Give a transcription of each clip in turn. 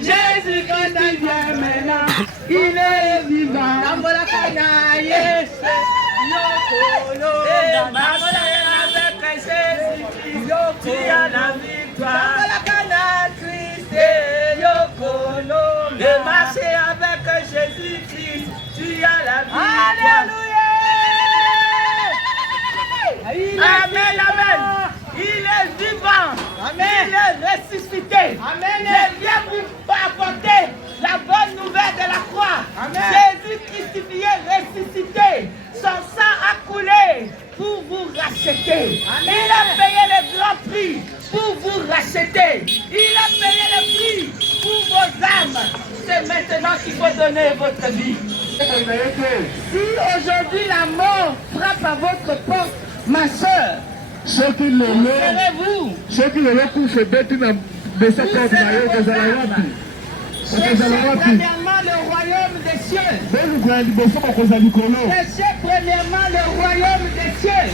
Jésus quand il vient maintenant, il est vivant. Marcher avec Jésus, tu as la victoire. De marcher avec Jésus-Christ, tu as la victoire. Alléluia. Amen, amen. Il est vivant. Amen. Il est ressuscité. Amen. Je viens vous apporter la bonne nouvelle de la croix. Amen. Jésus crucifié, ressuscité. Son sang a coulé pour vous racheter. Amen. Il a payé le grand prix pour vous racheter. Il a payé le prix pour vos âmes. C'est maintenant qu'il faut donner votre vie. Si aujourd'hui la mort frappe à votre porte, ma soeur, serez-vous? Cherchez premièrement le royaume des cieux. Cherchez premièrement le royaume des cieux.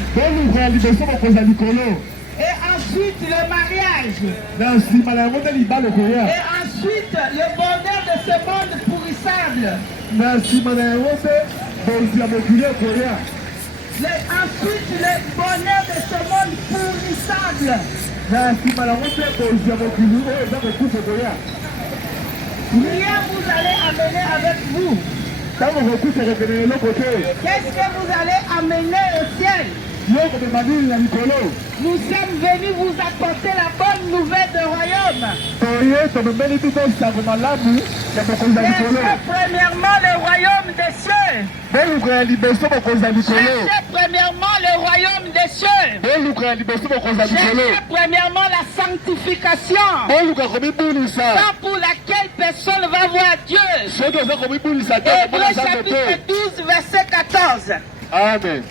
Et ensuite le mariage. Et ensuite le bonheur de ce monde pourrissable. Ensuite le bonheur de ce monde pourrissable. Rien vous allez amener avec vous. Qu'est-ce que vous allez amener au ciel? Nous sommes venus vous apporter la bonne nouvelle du royaume. Cherchez premièrement le royaume des cieux. Cherchez premièrement le royaume des cieux. Cherchez premièrement la sanctification, sans pour laquelle personne ne va voir Dieu. Hébreux chapitre 12, verset 14. Amen.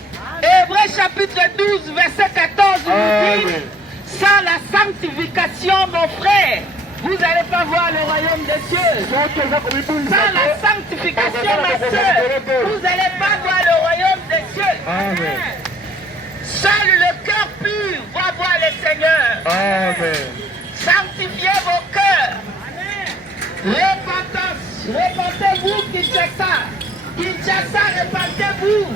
Hébreux chapitre 12, verset 14 nous dit, sans la sanctification, mon frère, vous n'allez pas voir le royaume des cieux. Sans la sanctification, ma soeur, vous n'allez pas voir le royaume des cieux. Amen. Seul le cœur pur va voir le Seigneur. Amen. Sanctifiez vos cœurs. Repentance. Repentez-vous, Kinshasa. Kinshasa, repentez-vous.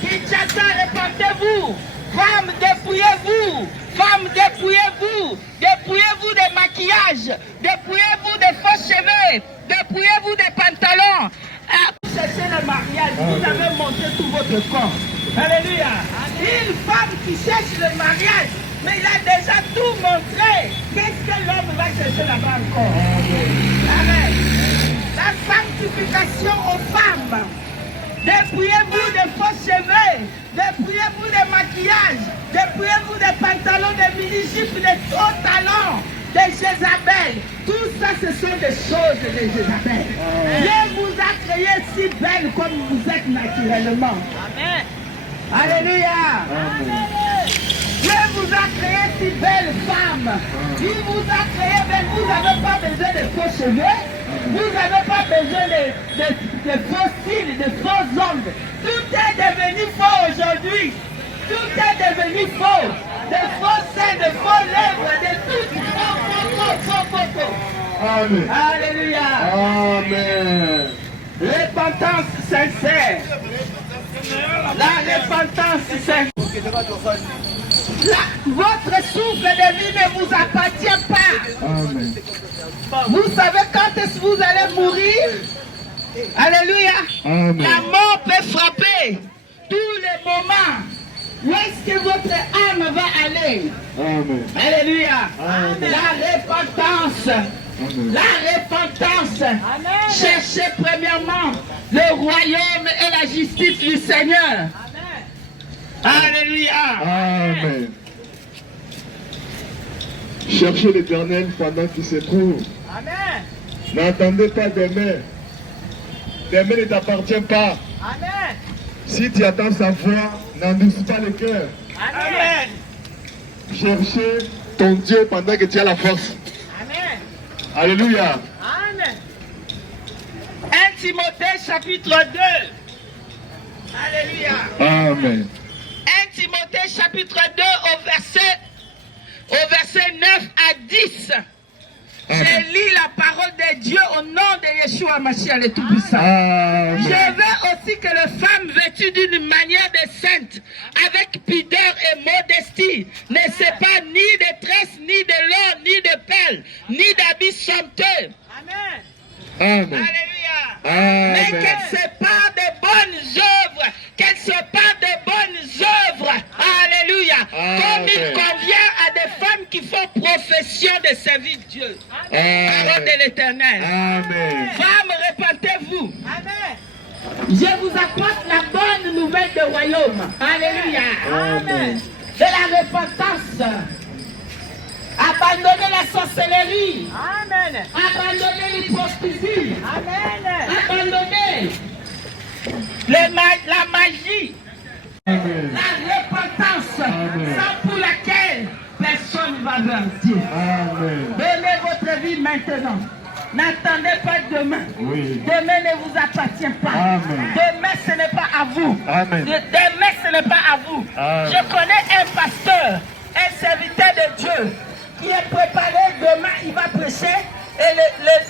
Kinshasa, répandez-vous. Femmes, dépouillez-vous. Femmes, dépouillez-vous. Dépouillez-vous des maquillages. Dépouillez-vous des faux cheveux. Dépouillez-vous des pantalons. Vous cherchez le mariage. Vous avez montré tout votre corps. Alléluia. Une femme qui cherche le mariage, mais il a déjà tout montré. Qu'est-ce que l'homme va chercher là-bas encore? Amen. La sanctification aux femmes. Dépouillez-vous des faux cheveux, dépouillez-vous des maquillages, dépouillez-vous des pantalons, des mini-jupes, des hauts talons, des Jézabel. Tout ça, ce sont des choses de Jézabel. Dieu vous a créé si belle comme vous êtes naturellement. Amen. Alléluia. Amen. Dieu vous a créé si belle femme. Il vous a créé, mais vous n'avez pas besoin de faux cheveux. Vous n'avez pas besoin de faux cils, de faux ongles. Tout est devenu faux aujourd'hui. Tout est devenu faux. De faux seins, de faux lèvres, de tout. Faux. Amen. Alléluia. Amen. Repentance sincère. La repentance sincère. Votre souffle de vie ne vous appartient pas. Amen. Vous savez quand est-ce que vous allez mourir? Alléluia. Amen. La mort peut frapper tous les moments. Où est-ce que votre âme va aller? Amen. Alléluia. Amen. La repentance. Amen. La repentance. Cherchez premièrement le royaume et la justice du Seigneur. Alléluia. Amen. Cherchez l'Éternel pendant qu'il se trouve. Amen. N'attendez pas demain. Demain ne t'appartient pas. Amen. Si tu attends sa voix, n'endurcis pas le cœur. Amen. Cherchez ton Dieu pendant que tu as la force. Amen. Alléluia. Amen. 1 Timothée chapitre 2. Alléluia. Amen. 1 Timothée chapitre 2 au verset 9 à 10. Amen. Je lis la parole de Dieu au nom de Yeshua Mashiach le Tout-Puissant. Amen. Je veux aussi que les femmes vêtues d'une manière de sainte, avec pudeur et modestie, ne sépare ni de tresses, ni de l'or, ni de perles, ni d'habits somptueux. Amen. Amen. Alléluia. Amen. Mais qu'elles séparent de bonnes œuvres, qu'elles séparent de bonnes œuvres. Alléluia. Amen. Comme il convient à des femmes qui font profession de servir Dieu. Parole de l'Éternel. Amen. Femmes, repentez-vous. Je vous apporte la bonne nouvelle du royaume. Alléluia. Amen. De la repentance. Abandonnez la sorcellerie. Amen. Abandonnez l'hypocrisie. Amen. Abandonnez la magie. Amen. La repentance. Amen. Sans pour laquelle personne ne va vers Dieu. Amen. Donnez votre vie maintenant. N'attendez pas demain. Oui. Demain ne vous appartient pas. Amen. Demain ce n'est pas à vous. Amen. Demain ce n'est pas à vous. Amen. Je connais un pasteur, un serviteur de Dieu qui est préparé. Demain il va prêcher et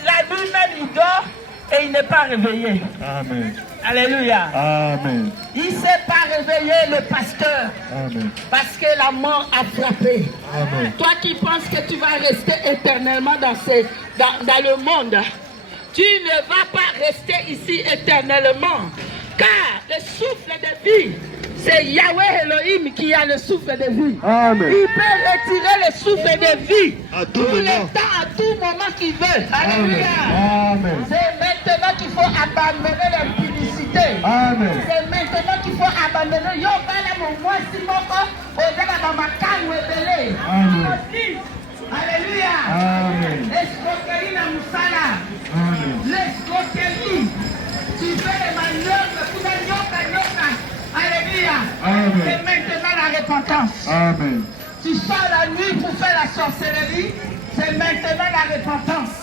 la nuit même il dort et il n'est pas réveillé. Amen. Alléluia. Amen. Il ne s'est pas réveillé le pasteur Amen. parce que la mort a frappé. Amen. Toi qui penses que tu vas rester éternellement dans le monde, tu ne vas pas rester ici éternellement. Car le souffle de vie, c'est Yahweh Elohim qui a le souffle de vie. Amen. Il peut retirer le souffle de vie À tout le moment. temps, à tout moment qu'il veut. Alléluia. Amen. C'est maintenant qu'il faut abandonner l'impudicité. Amen. C'est maintenant qu'il faut abandonner. Yo, bala mon moi si moko, ozala dans ma canne ou ebele. Amen. Alléluia. Amen. L'escroquerie na musala. Amen. L'escroquerie. Tu fais les manœuvres pour la nyoka. Alléluia. Amen. C'est maintenant la repentance. Amen. Tu sors la nuit pour faire la sorcellerie. C'est maintenant la repentance.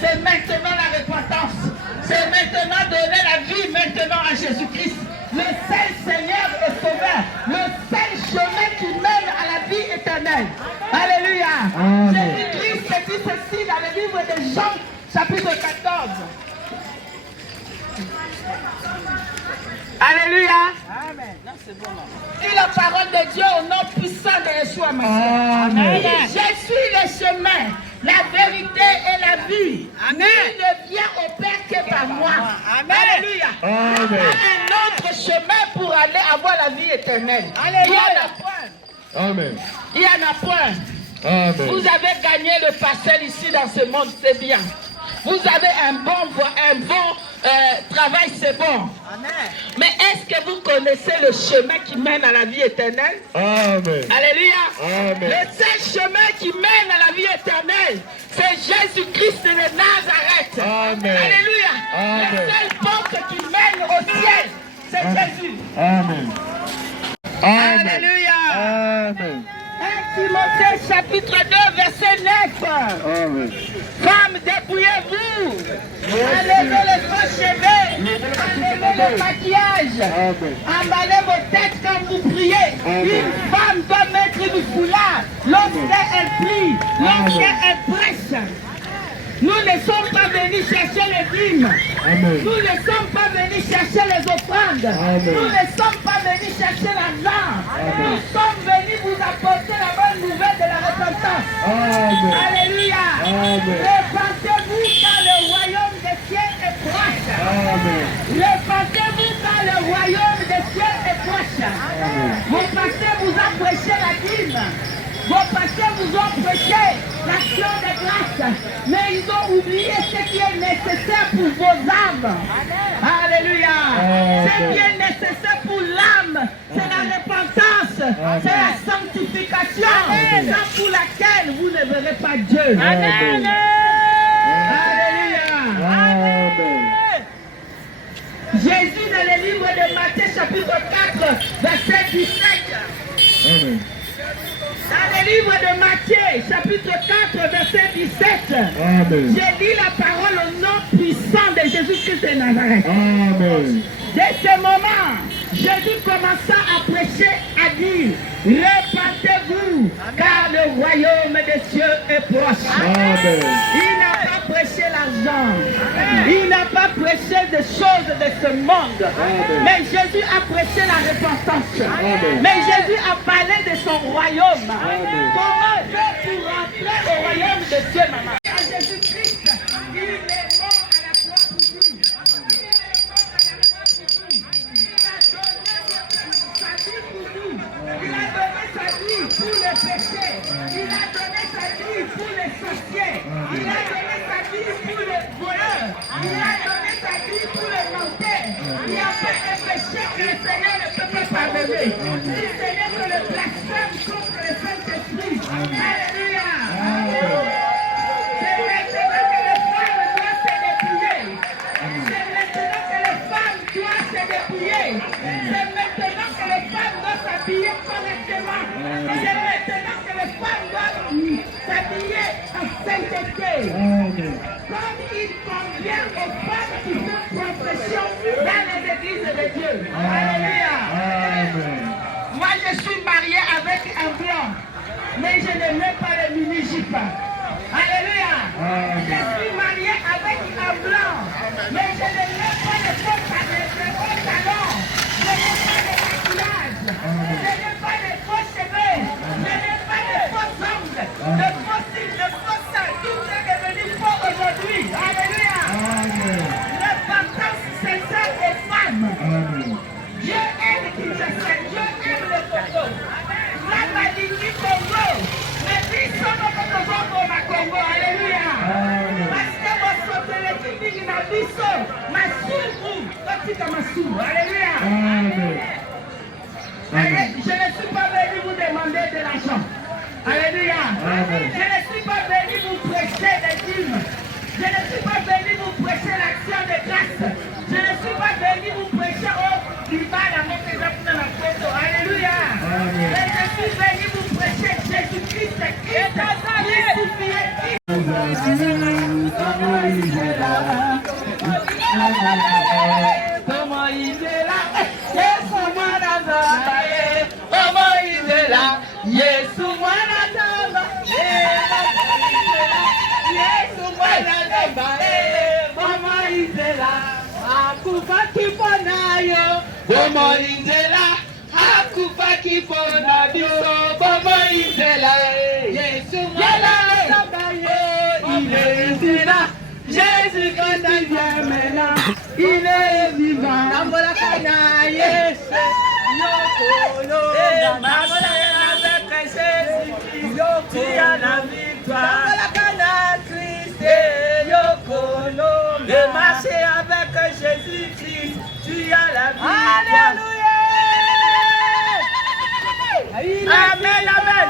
C'est maintenant la repentance. C'est maintenant donner la vie maintenant à Jésus-Christ. Le seul Seigneur et Sauveur. Le seul chemin qui mène à la vie éternelle. Alléluia. Amen. Jésus-Christ dit ceci dans le livre de Jean, chapitre 14. Alléluia. Amen. Non, c'est bon, non. Dis la parole de Dieu au nom puissant de Yeshua Mashiach. Amen. Je suis le chemin, la vérité et la vie. Amen. Nul ne vient au Père que par moi. Amen. Alléluia. Amen. Il y a un autre chemin pour aller avoir la vie éternelle. Alléluia. Il y en a point. Amen. Il y en a point. Amen. Vous avez gagné le parcelle ici dans ce monde, c'est bien. Vous avez un bon travail, c'est bon. Amen. Mais est-ce que vous connaissez le chemin qui mène à la vie éternelle? Amen. Alléluia. Amen. Le seul chemin qui mène à la vie éternelle, c'est Jésus-Christ de Nazareth. Amen. Alléluia. Amen. La seule porte qui mène au ciel, c'est Jésus. Amen. Amen. Alléluia. Amen. 1 Timothée chapitre 2 verset 9. Amen. Femmes, dépouillez-vous. Enlevez les faux cheveux. Enlevez le maquillage. Amen. Emballez vos têtes quand vous priez. Amen. Une femme doit mettre une foulard lorsqu'elle prie, lorsqu'elle prêche. Nous ne sommes pas venus chercher les dîmes. Amen. Nous ne sommes pas venus chercher les offrandes. Amen. Nous ne sommes pas venus chercher l'argent. Nous sommes venus vous apporter la bonne nouvelle de la repentance. Amen. Alléluia. Amen. Repentez-vous car le royaume des cieux est proche. Amen. Repentez-vous car le royaume des cieux est proche. Vos pasteurs vous ont prêché la dîme. Vos pasteurs vous ont prêché l'action de grâce. Mais ils ont oublié ce qui est nécessaire pour vos âmes. Alléluia. Ce qui est nécessaire pour l'âme, c'est la repentance. c'est la sanctification, sans pour laquelle vous ne verrez pas Dieu. Amen. Alléluia. Amen. Jésus dans le livre de Matthieu chapitre 4, verset 17. Amen. Dans le livre de Matthieu chapitre 4, verset 17. Amen. J'ai lu la parole au nom puissant de Jésus-Christ de Nazareth. Amen. Dès ce moment, Jésus commença à prêcher, à dire, répandez-vous, car le royaume des cieux est proche. Amen. Il n'a pas prêché l'argent. Il n'a pas prêché des choses de ce monde. Mais Jésus a prêché la repentance. Mais Jésus a parlé de son royaume. Comment faire pour rentrer au royaume de Dieu, maman? Jésus-Christ, il est mort à la croix pour nous. Il est mort à la croix pour nous. Il a donné sa vie pour nous. Il a donné sa vie pour les péchés. Il a donné sa vie pour les sorciers. Il a donné sa vie pour les voleurs. Il a donné sa vie pour les menteurs. Il n'y a pas un péché que le Seigneur ne peut pas pardonner. Si ce n'est que le blasphème contre le Saint-Esprit. Alléluia. C'est maintenant que les femmes doivent se dépouiller. C'est maintenant que les femmes doivent se dépouiller. C'est maintenant que les femmes doivent s'habiller correctement. C'est maintenant que les femmes doivent s'habiller en sainteté. Comme il convient aux femmes qui font profession dans les églises de Dieu. Alléluia. Moi, je suis mariée avec un blanc, mais je ne mets pas le mini-jupe. Alléluia. Je suis mariée avec un blanc, mais je ne mets pas les faux talons. Je n'ai pas de maquillage. Je n'ai pas de faux cheveux. Je n'ai pas de faux ongles. De faux cils, de faux seins. Tout est devenu faux aujourd'hui. Alléluia. Repentance sincère aux femmes. Dieu aime qui se fait. Dieu aime le Congo. La Badingi Congo. Mais si sommes au Congo. Alléluia. Parce que vous sautez les typiques dans biso. Ma sourd. Alléluia. Je ne suis pas venu vous demander de l'argent. Alléluia. Je ne suis pas venu vous prêcher des dîmes. Je ne suis pas venu vous prêcher l'action de grâce. Je ne suis pas venu vous prêcher au Ibala, la photo. Alléluia. Mais je suis venu vous prêcher Jésus-Christ qui est crucifié. Comment il est là? Yesu mwana nzamba. Comment il est là? Yesu mwana nzamba. Yesu mwana nzamba. Comment il est là? Akufa kipona yo. Comment il est là? Akufa kipona biso. Comment il est là? Yesu mwana nzamba. Il est ici là. Jésus-Christ vient maintenant, il est vivant. Nambolakana, yes, Yokolo, avec Jésus-Christ, tu as la victoire. Nambolakana, Christ, Yokolo, de marcher avec Jésus-Christ, tu as la victoire. Alléluia. Amen, amen.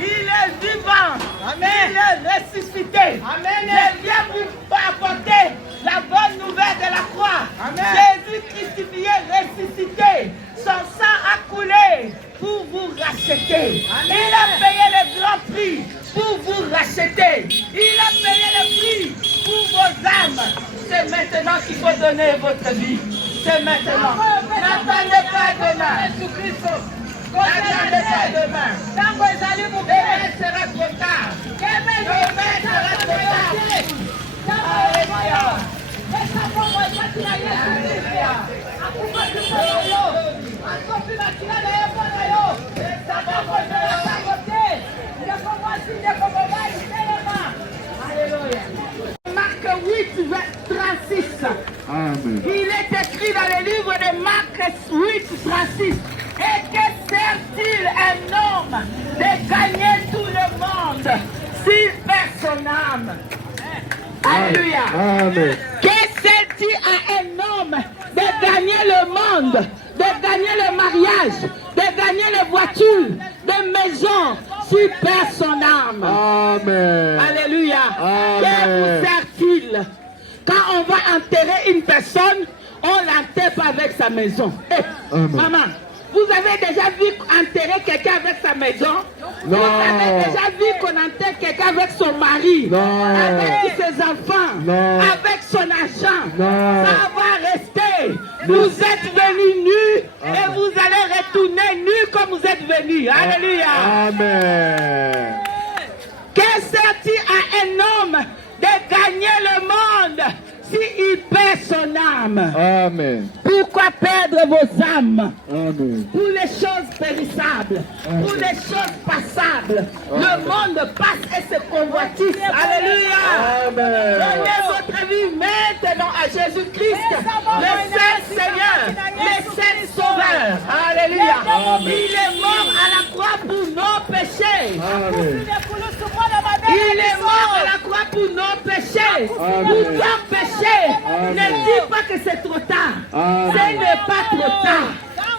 Il est vivant. Amen. Il est ressuscité. Amen. Je viens vous apporter la bonne nouvelle de la croix. Amen. Jésus crucifié, ressuscité. Son sang a coulé pour vous racheter. Amen. Il a payé le grand prix pour vous racheter. Il a payé le prix pour vos âmes. C'est maintenant qu'il faut donner votre vie. C'est maintenant. N'attendez pas demain. N'attendez pas demain. Demain sera trop tard. Demain sera trop tard. Alléluia. Marc 8, 36. Amen. Il est écrit dans le livre de Marc 8, 36. Et que sert-il un homme de gagner tout le monde s'il perd son âme? Alléluia. Amen. Que sert-il à un homme de gagner le monde, de gagner le mariage, de gagner les voitures, des maisons, s'il perd son âme. Amen. Alléluia. Amen. Que vous sert-il? Quand on va enterrer une personne, on l'enterre pas avec sa maison. Maman, vous avez déjà vu enterrer quelqu'un avec sa maison? Non. Vous avez déjà vu qu'on enterre quelqu'un avec son mari? Non. Avec ses enfants? Non. Avec son argent? Non. Ça va rester. Vous êtes venus nus et vous allez retourner nus comme vous êtes venus. Alléluia. Amen. Que sert-il à un homme de gagner le monde s'il perd son âme? Amen. Pourquoi perdre vos âmes Amen. pour les choses périssables, pour les choses passables? Le monde passe et se convoitise. Alléluia. Amen. Donnez votre vie maintenant à Jésus-Christ, le seul Seigneur, le seul Sauveur. Alléluia. Il est mort à la croix pour nos péchés. Amen. Il est mort à la croix pour nos péchés. Pour ton péché. Ne dis pas que c'est trop tard. Ce n'est pas trop tard.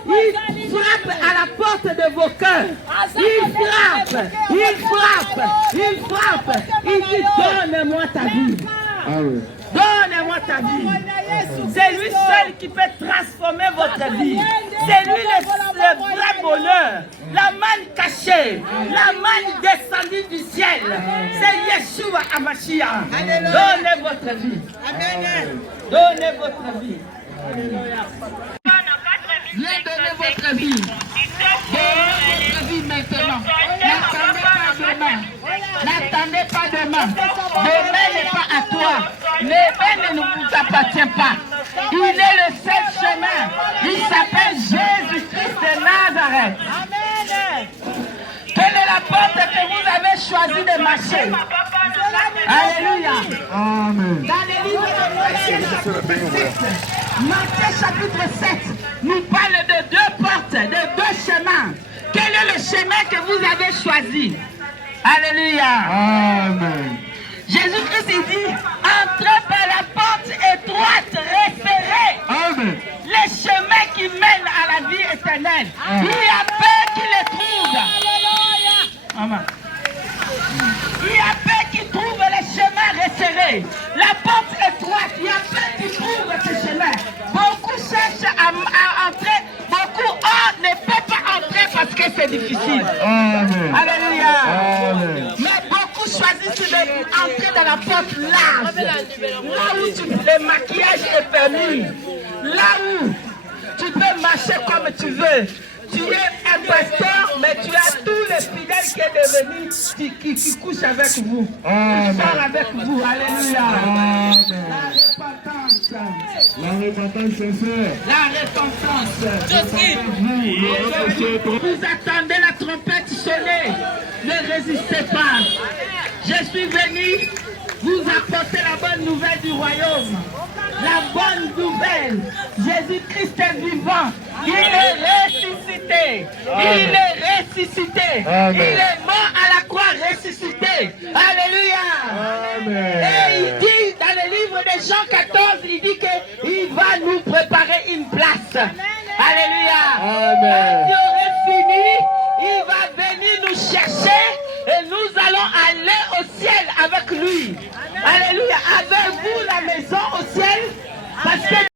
Il frappe à la porte de vos cœurs. Il frappe. Il frappe. Il frappe. Il dit donne-moi ta vie. Amen. Donne-moi ta vie. C'est lui seul qui peut transformer votre vie. C'est lui le vrai bonheur. La manne cachée, la manne descendue du ciel. C'est Yeshua Hamashiach. Donnez votre vie. Donnez votre vie. Viens donner votre vie. Donnez votre vie maintenant. N'attendez pas demain. N'attendez pas demain. Demain n'est pas à toi. Demain ne vous appartient pas. Il est le seul chemin. Il s'appelle Jésus-Christ de Nazareth. Quelle est la porte que vous avez choisi de marcher? Alléluia. Amen. Dans le livre de Matthieu chapitre 7, nous parle de deux portes, de deux chemins. Quel est le chemin que vous avez choisi? Alléluia. Amen. Jésus-Christ il dit, entrez par la porte étroite, resserrée. Amen. Les chemins qui mènent à la vie éternelle. Il y a peu qui les trouvent. Maman. Il y a peu qui trouvent les chemins resserrés. La porte étroite, il y a peu qui trouvent ce chemin. Beaucoup cherchent à entrer, beaucoup ne peuvent pas entrer parce que c'est difficile. Amen. Alléluia. Amen. Mais beaucoup choisissent d'entrer dans la porte large. Là où le maquillage est permis. Là où tu peux marcher comme tu veux. Tu es un pasteur, mais tu as tous les fidèles qui sont devenus, qui couchent avec vous. Qui sortent avec vous. Alléluia. La repentance. La repentance sincère. La repentance. Vous attendez la trompette sonner. Ne résistez pas. Je suis venu vous apporter la bonne nouvelle du royaume. La bonne nouvelle. Jésus-Christ est vivant. Il est ressuscité. Il est ressuscité. Amen. Il est mort à la croix ressuscité. Alléluia. Amen. Et il dit dans le livre de Jean 14, il dit qu'il va nous préparer une place. Alléluia. Amen. Quand il aurait fini, il va venir nous chercher et nous allons aller au ciel avec lui. Alléluia. Avez-vous la maison au ciel? Parce que